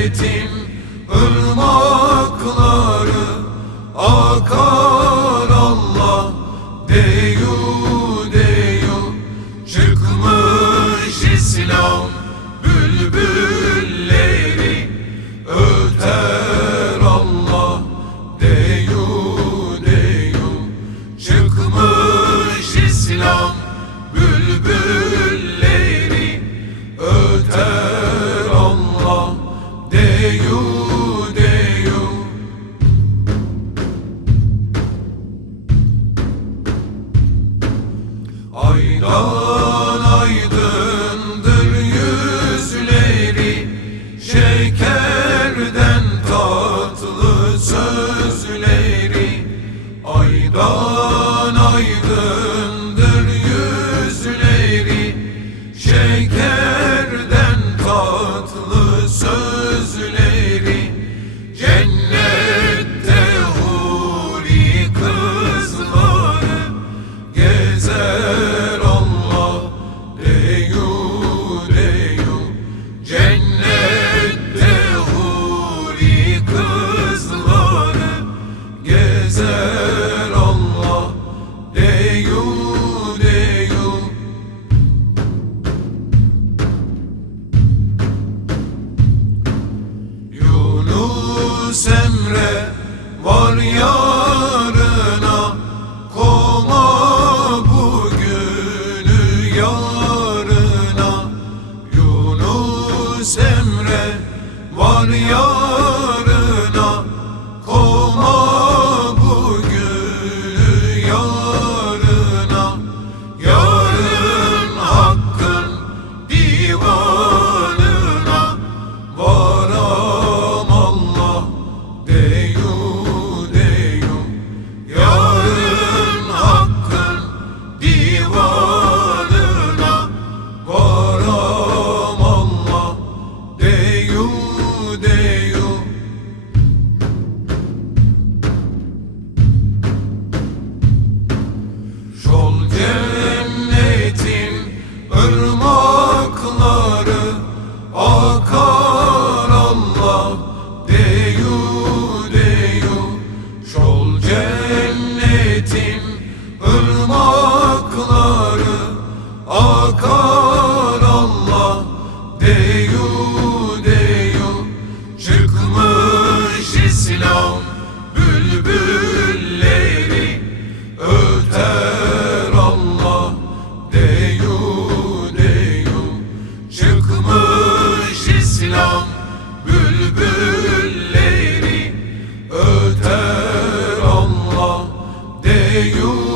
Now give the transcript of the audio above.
milletim ırmakları akar Allah değil. güzel Allah Yunus Emre var yarına koma bugünü yarına. Yunus Emre var yarına. silam bülbülleri öter Allah. Deyu deyu çıkmış İslam bülbülleri öter Allah. Deyu